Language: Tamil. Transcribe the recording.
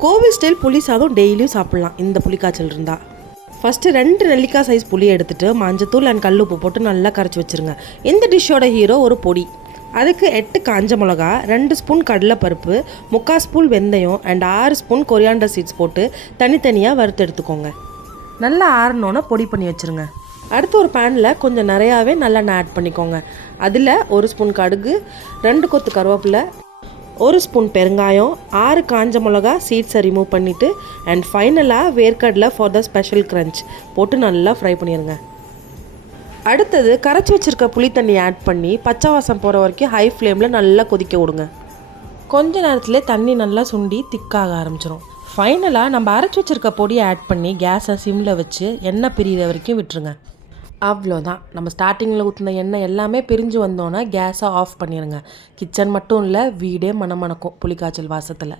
கோவில் ஸ்டைல் புளி சாதம் டெய்லியும் சாப்பிட்லாம் இந்த புளிக்காய்ச்சல் இருந்தால். ஃபஸ்ட்டு 2 நெல்லிக்காய் சைஸ் புளி எடுத்துகிட்டு மஞ்சத்தூள் அண்ட் கல்லுப்பு போட்டு நல்லா கரைச்சி வச்சுருங்க. இந்த டிஷ்ஷோட ஹீரோ ஒரு பொடி. அதுக்கு 8 காஞ்ச மிளகா, 2 ஸ்பூன் கடலைப்பருப்பு, 3/4 ஸ்பூன் வெந்தயம் அண்ட் 6 ஸ்பூன் கொரியாண்டர் சீட்ஸ் போட்டு தனித்தனியாக வறுத்து எடுத்துக்கோங்க. நல்லா ஆறணுன்னு பொடி பண்ணி வச்சுருங்க. அடுத்து ஒரு பேனில் கொஞ்சம் நிறையாவே நல்லெண்ணெய் ஆட் பண்ணிக்கோங்க. அதில் 1 ஸ்பூன் கடுகு, 2 கொத்து கருவேப்பிலை, 1 ஸ்பூன் பெருங்காயம், 6 காஞ்ச மிளகா சீட்ஸை ரிமூவ் பண்ணிவிட்டு அண்ட் ஃபைனலாக வேர்க்கடலை ஃபார் த ஸ்பெஷல் க்ரன்ச் போட்டு நல்லா ஃப்ரை பண்ணிடுங்க. அடுத்தது கரைச்சி வச்சுருக்க புளி தண்ணி ஆட் பண்ணி பச்சை வாசம் போகிற வரைக்கும் ஹை ஃப்ளேமில் நல்லா கொதிக்க விடுங்க. கொஞ்ச நேரத்துலேயே தண்ணி நல்லா சுண்டி திக்காக ஆரம்பிச்சிடும். ஃபைனலாக நம்ம அரைச்சி வச்சுருக்க பொடியை ஆட் பண்ணி கேஸை சிம்மில் வச்சு எண்ணெய் பிரியிற வரைக்கும் விட்டுருங்க. அவ்வளோதான். நம்ம ஸ்டார்டிங்கில் ஊற்றின எண்ணெய் எல்லாமே பிரிஞ்சு வந்தோன்னா கேஸை ஆஃப் பண்ணிடுங்க. கிச்சன் மட்டும் இல்லை, வீடே மணக்கும் புளிக்காய்ச்சல் வாசத்தில்.